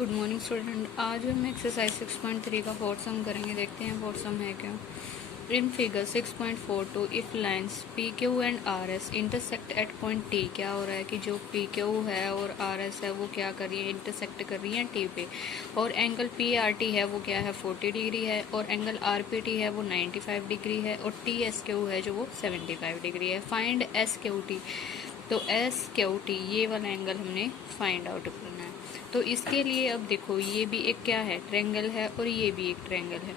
Good morning student. आज हम exercise 6.3 का फोर्थ सम करेंगे। देखते हैं फोर्थ सम है क्या। In figure 6.42 if lines P Q and R S intersect at point T. क्या हो रहा है कि जो पी क्यू है और आर एस है वो क्या कर रही है, इंटरसेक्ट कर रही है टी पे। और एंगल पी आर टी है वो क्या है, 40 डिग्री है। और एंगल आर पी टी है वो 95 डिग्री है। और टी एस क्यू है जो वो 75 डिग्री है। Find S Q T. तो एस क्यू टी ये वाला एंगल हमने फाइंड आउट करना है। तो इसके लिए अब देखो, ये भी एक क्या है, ट्रायंगल है, और ये भी एक ट्रायंगल है।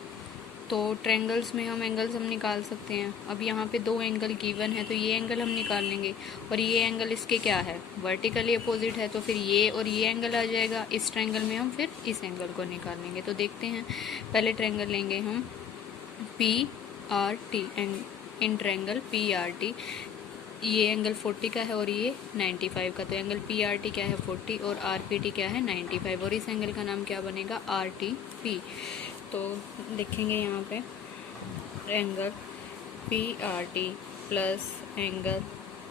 तो ट्रायंगल्स में हम एंगल्स हम निकाल सकते हैं। अब यहाँ पे दो एंगल गिवन है तो ये एंगल हम निकाल लेंगे। और ये एंगल इसके क्या है, वर्टिकली अपोजिट है, तो फिर ये और ये एंगल आ जाएगा। इस ट्रायंगल में हम फिर इस एंगल को निकाल लेंगे। तो देखते हैं, पहले ट्रायंगल लेंगे हम P R T. In triangle P R T ये एंगल 40 का है और ये 95 का। तो एंगल पी आर टी क्या है 40 और आर पी टी क्या है 95। और इस एंगल का नाम क्या बनेगा, आर टी पी। तो देखेंगे यहाँ पे angle P R T plus angle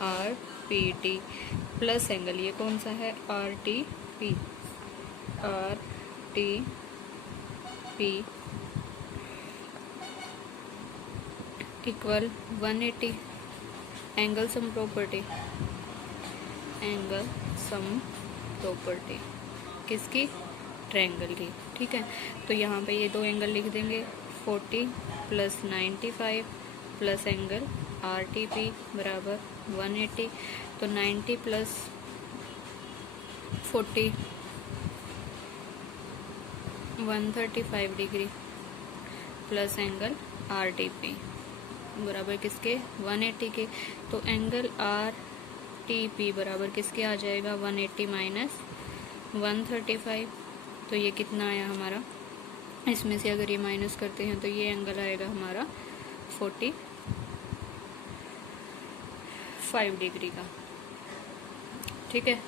R P T plus angle ये कौन सा है, R T P. R T P equal 180 angle sum property. Angle sum property किसकी, ट्रायंगल की। ठीक है, तो यहाँ पे ये दो एंगल लिख देंगे, 40 plus 95 plus angle R T P बराबर 180। तो 90 plus 40 135 degree plus angle R T P बराबर किसके, 180 के। तो एंगल आर टी पी बराबर किसके आ जाएगा, 180 माइनस 135। तो ये कितना आया हमारा, इसमें से अगर ये माइनस करते हैं तो ये एंगल आएगा हमारा 45 डिग्री का। ठीक है,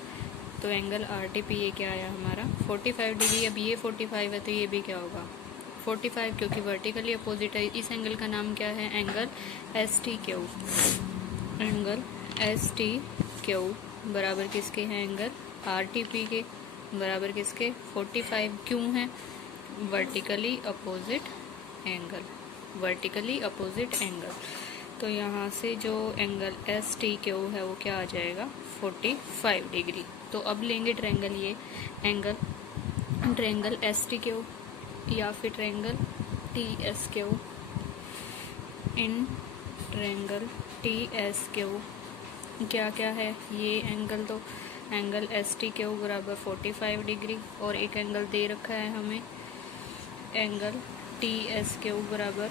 तो एंगल आर टी पी ये क्या आया हमारा 45 डिग्री। अब ये 45 है तो ये भी क्या होगा 45, क्योंकि वर्टिकली अपोजिट है। इस एंगल का नाम क्या है, angle S T Q. Angle S T Q बराबर किसके हैं, एंगल आर टी पी के बराबर किसके 45। क्यों है, vertically opposite angle. Vertically opposite angle. तो यहाँ से जो एंगल एस टी क्यू है वो क्या आ जाएगा 45 डिग्री। तो अब लेंगे ट्रायंगल ये angle, triangle S T Q या फिर triangle T S Q. In triangle T S Q क्या क्या है, ये एंगल, तो एंगल एस टी क्यू बराबर 45 डिग्री। और एक एंगल दे रखा है हमें, एंगल टी एस क्यू बराबर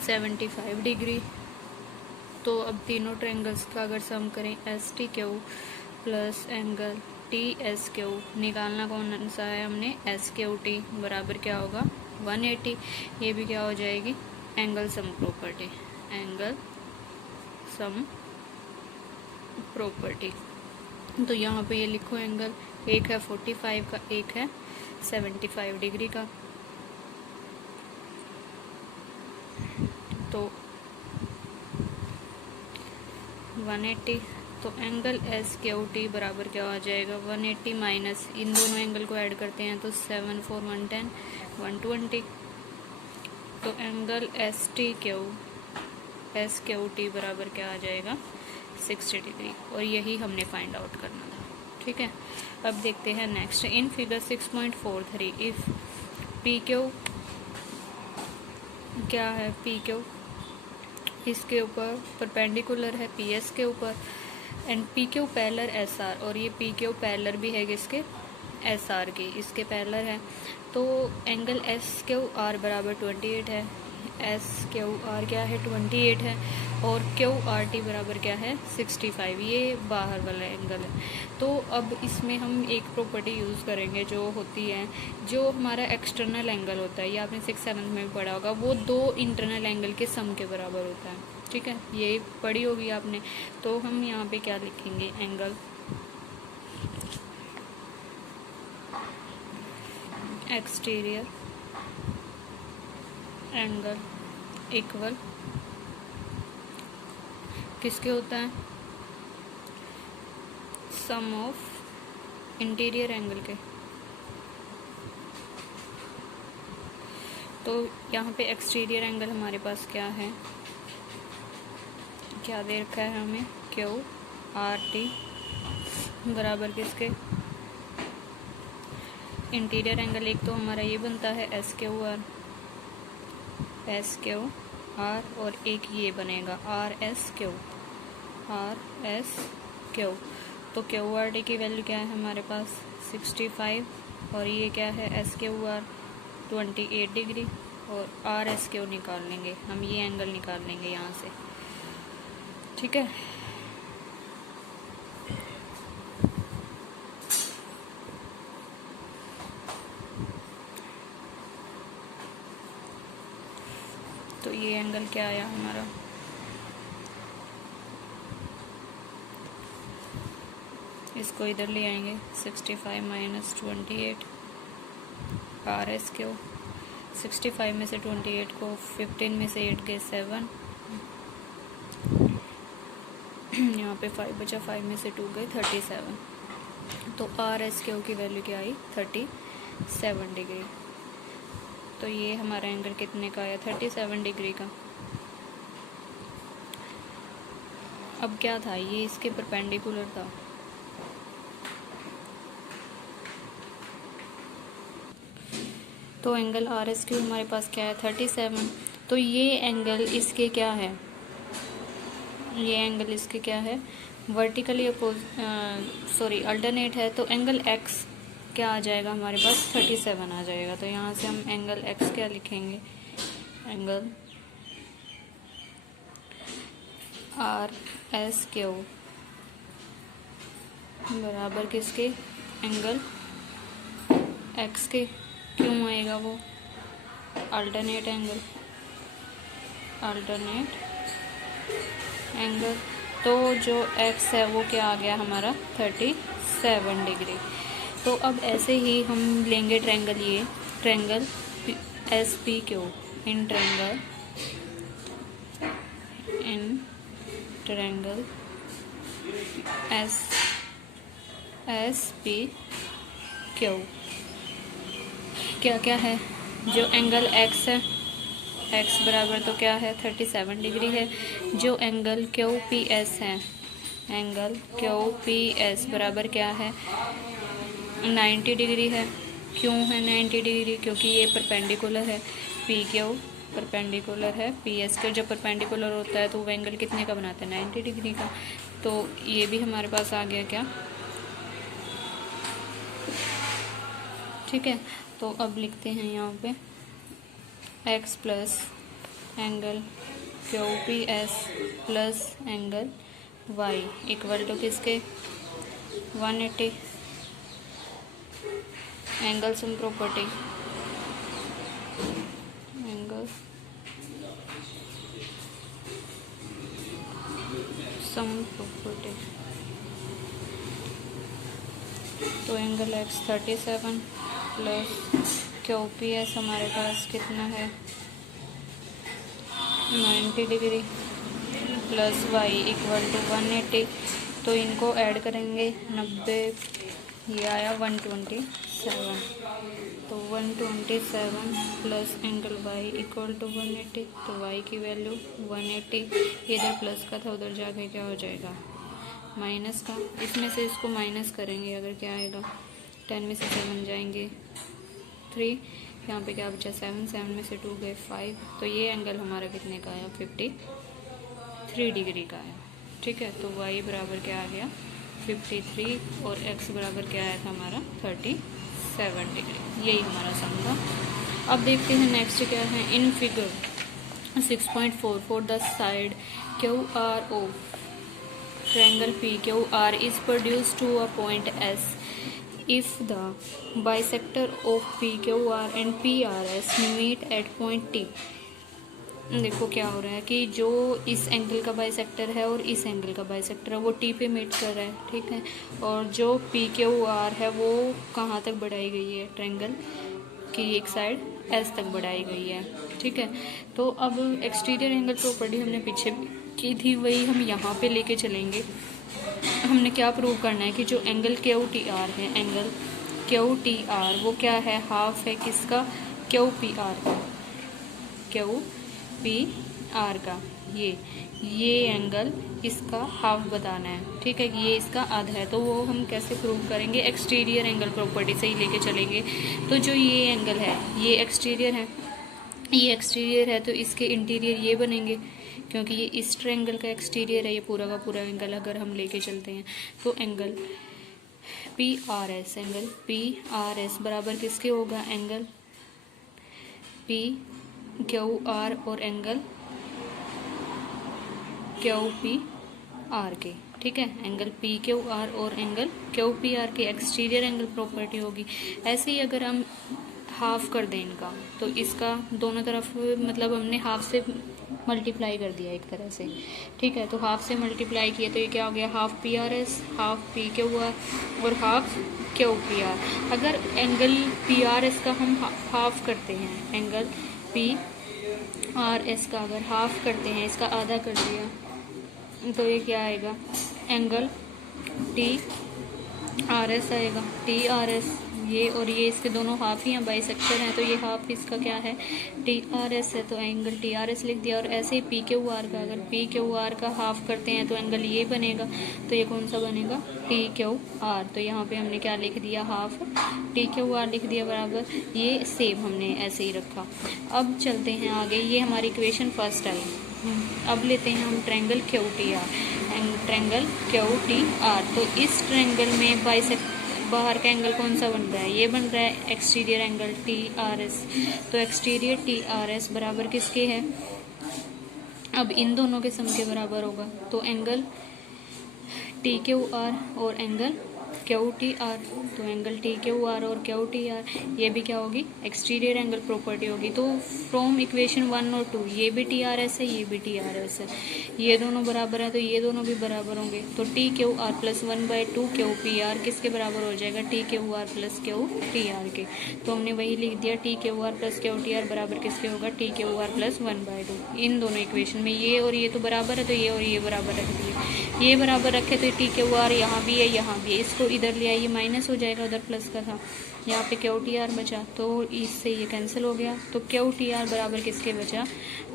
75 डिग्री। तो अब तीनों ट्रायंगल्स का अगर सम करें, S T Q plus angle T S Q, निकालना कौन सा है हमने, एस क्यू टी बराबर क्या होगा 180। ये भी क्या हो जाएगी, angle sum property. Angle sum property. तो यहाँ पे ये लिखो, एंगल एक है 45 का, एक है 75 डिग्री का। तो 180, तो एंगल एस क्यू टी बराबर क्या आ जाएगा 180 माइनस, इन दोनों एंगल को ऐड करते हैं तो 7 4 110 120। तो angle S T Q T बराबर क्या आ जाएगा 60 डिग्री। और यही हमने फाइंड आउट करना था। ठीक है, अब देखते हैं next. In figure 6.43 if P Q क्या है, पी क्यू इसके ऊपर परपेंडिकुलर है पी एस के ऊपर, and P Q parallel S R. और ये पी क्यू पैरेलल भी है किसके, एस आर के, इसके पैरेलल है। तो एंगल एस क्यू आर बराबर 28 है। एस क्यू आर क्या है 28 है। और क्यू आर टी बराबर क्या है 65। ये बाहर वाला एंगल है। तो अब इसमें हम एक प्रॉपर्टी यूज़ करेंगे जो होती है, जो हमारा एक्सटर्नल एंगल होता है, ये आपने 6-7 में भी पढ़ा होगा, वो दो इंटरनल एंगल के सम के बराबर होता है। ठीक है, ये पढ़ी होगी आपने। तो हम यहाँ पे क्या लिखेंगे, एंगल एक्सटीरियर एंगल इक्वल किसके होता है, सम ऑफ इंटीरियर एंगल के। तो यहाँ पे एक्सटीरियर एंगल हमारे पास क्या है, क्या दे रखा है हमें, क्यू आर टी बराबर किसके, इंटीरियर एंगल एक तो हमारा ये बनता है एस क्यू आर और एक ये बनेगा आर एस क्यू। तो क्यू आर टी की वैल्यू क्या है हमारे पास 65 और ये क्या है एस क्यू आर 28 डिग्री और आर एस क्यू निकाल लेंगे हम, ये एंगल निकाल लेंगे यहाँ से, ठीक है। तो ये एंगल क्या आया हमारा, इसको इधर ले आएंगे 65 माइनस 28 आर एस क्यू, 65 में से 28 को 15 में से 8 गए 7, यहाँ पे 5 बचा, 5 में से 2 गए 37। तो आर एस क्यू की वैल्यू क्या आई 37 डिग्री। तो ये हमारा एंगल कितने का आया 37 डिग्री का। अब क्या था, ये इसके परपेंडिकुलर था, तो एंगल आर एस क्यू हमारे पास क्या है 37। तो ये एंगल इसके क्या है, ये एंगल इसके क्या है वर्टिकली अल्टरनेट है, तो एंगल एक्स क्या आ जाएगा हमारे पास 37 आ जाएगा। तो यहाँ से हम एंगल एक्स क्या लिखेंगे, एंगल आर एस क्यू बराबर किसके, एंगल एक्स के, क्यों आएगा वो अल्टरनेट एंगल, तो जो एक्स है वो क्या आ गया हमारा 37 डिग्री। तो अब ऐसे ही हम लेंगे ट्रायंगल, ये triangle S P Q, in triangle S P Q क्या क्या है, जो एंगल एक्स है, एक्स बराबर तो क्या है 37 डिग्री है, जो एंगल क्यू पी एस है, एंगल क्यू पी एस बराबर क्या है 90 डिग्री है। क्यों है 90 डिग्री, क्योंकि ये परपेंडिकुलर है, पी क्यू परपेंडिकुलर है पी एस के, जब परपेंडिकुलर होता है तो वो एंगल कितने का बनाता है 90 डिग्री का। तो ये भी हमारे पास आ गया क्या, ठीक है। तो अब लिखते हैं यहाँ पे x plus angle Q P S plus angle y equal to किसके 180, angle sum property, angle sum property. तो angle x 37 plus Q P S हमारे पास कितना है 90 degree plus y equal to 180। तो इनको ऐड करेंगे 90, ये आया 127, तो 127 plus angle y equal to 180, तो y की वैल्यू 180, इधर प्लस का था उधर जाके क्या हो जाएगा माइनस का, इसमें से इसको माइनस करेंगे अगर क्या आएगा 10 में से 7 जाएंगे 3, यहाँ पे क्या बचा 7, 7 में से 2 गए 5। तो ये एंगल हमारा कितने का आया 53 डिग्री का आया, ठीक है। तो y बराबर क्या आ गया 53 और x बराबर क्या आया था हमारा 37 डिग्री, यही हमारा सम था। अब देखते हैं नेक्स्ट क्या है, in figure 6.4 for the side Q R O triangle PQR is produced to a point S if the bisector of PQR and PRS meet at point T। देखो क्या हो रहा है कि जो इस एंगल का बाइसेक्टर है और इस एंगल का बाइसेक्टर है वो टी पे मीट कर रहा है, ठीक है। और जो PQR है वो कहाँ तक बढ़ाई गई है, ट्रायंगल की एक साइड एस तक बढ़ाई गई है, ठीक है। तो अब एक्सटीरियर एंगल प्रॉपर्टी हमने पीछे की थी, वही हम यहाँ पे लेके चलेंगे। हमने क्या प्रूव करना है कि जो एंगल क्यू टी आर है, एंगल क्यू टी आर वो क्या है हाफ है किसका क्यू पी आर का, क्यू पी आर का ये एंगल इसका हाफ बताना है, ठीक है, ये इसका आधा है। तो वो हम कैसे प्रूव करेंगे, एक्सटीरियर एंगल प्रॉपर्टी से ही लेके चलेंगे। तो जो ये एंगल है ये एक्सटीरियर है, ये एक्सटीरियर है तो इसके इंटीरियर ये बनेंगे, क्योंकि ये इस ट्रायंगल का एक्सटीरियर है, ये पूरा का पूरा एंगल अगर हम लेके चलते हैं। तो angle P R S, angle P R S बराबर किसके होगा, एंगल पी क्यू आर और एंगल क्यू पी आर के, ठीक है, एंगल पी क्यू आर और एंगल क्यू पी आर के एक्सटीरियर एंगल प्रॉपर्टी होगी। ऐसे ही अगर हम हाफ कर दें इनका, तो इसका दोनों तरफ मतलब हमने हाफ से मल्टीप्लाई कर दिया एक तरह से, ठीक है। तो हाफ से मल्टीप्लाई किया तो ये क्या हो गया, half P R S, half P Q R और हाफ क्यू पी आर। अगर एंगल पी आर एस का हम हाफ करते हैं, एंगल पी आर एस का अगर हाफ करते हैं, इसका आधा कर दिया, तो ये क्या आएगा, एंगल टी आर एस आएगा, टी आर एस। ये और ये इसके दोनों हाफ ही हैं, बाइसेक्टर हैं, तो ये हाफ इसका क्या है, टी आर एस है, तो एंगल टी आर एस लिख दिया। और ऐसे ही पी क्यू आर का, अगर पी क्यू आर का हाफ करते हैं तो एंगल ये बनेगा, तो ये कौन सा बनेगा, टी क्यू आर। तो यहाँ पे हमने क्या लिख दिया, हाफ टी क्यू आर लिख दिया बराबर, ये सेम हमने ऐसे ही रखा। अब चलते हैं आगे, ये हमारी इक्वेशन फर्स्ट आई। अब लेते हैं हम triangle Q T R, triangle Q T R. तो इस ट्रायंगल में बाहर का एंगल कौन सा बन रहा है, ये बन रहा है exterior angle T R S. तो एक्सटीरियर टी आर एस बराबर किसके है, अब इन दोनों के सम के बराबर होगा। तो एंगल टी क्यू आर और एंगल क्यू टी आर, तो एंगल टी क्यू आर और क्यू टी आर ये भी क्या होगी, एक्सटीरियर एंगल प्रॉपर्टी होगी। तो फ्रॉम इक्वेशन 1 और 2 ये भी टी आर एस है, ये भी टी आर एस है, ये दोनों बराबर है तो ये दोनों भी बराबर होंगे। तो T Q R plus 1/2 Q P R किसके बराबर हो जाएगा, T Q R plus Q T R के। तो हमने वही लिख दिया, T Q R plus Q T R बराबर किसके होगा, टी क्यू आर प्लस 1/2। इन दोनों इक्वेशन में ये और ये तो बराबर है, तो ये और ये बराबर रख दिए, ये बराबर रखे तो टी क्यू आर यहाँ भी है यहाँ भी है, इसको इधर ले आइए, माइनस हो जाएगा, उधर प्लस का था, यहाँ पे क्यू टी आर बचा, तो इससे ये कैंसिल हो गया। तो क्यू टी आर बराबर किसके बचा,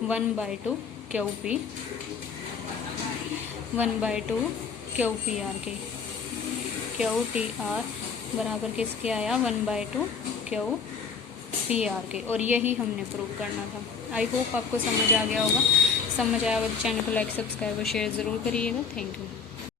1/2 Q P, 1/2 Q P R के। क्यू टी आर बराबर किसके आया, 1/2 क्यू पी आर के। और यही हमने प्रूव करना था। आई होप आपको समझ आ गया होगा। समझ आया होगा तो चैनल को लाइक सब्सक्राइब और शेयर ज़रूर करिएगा। Thank you.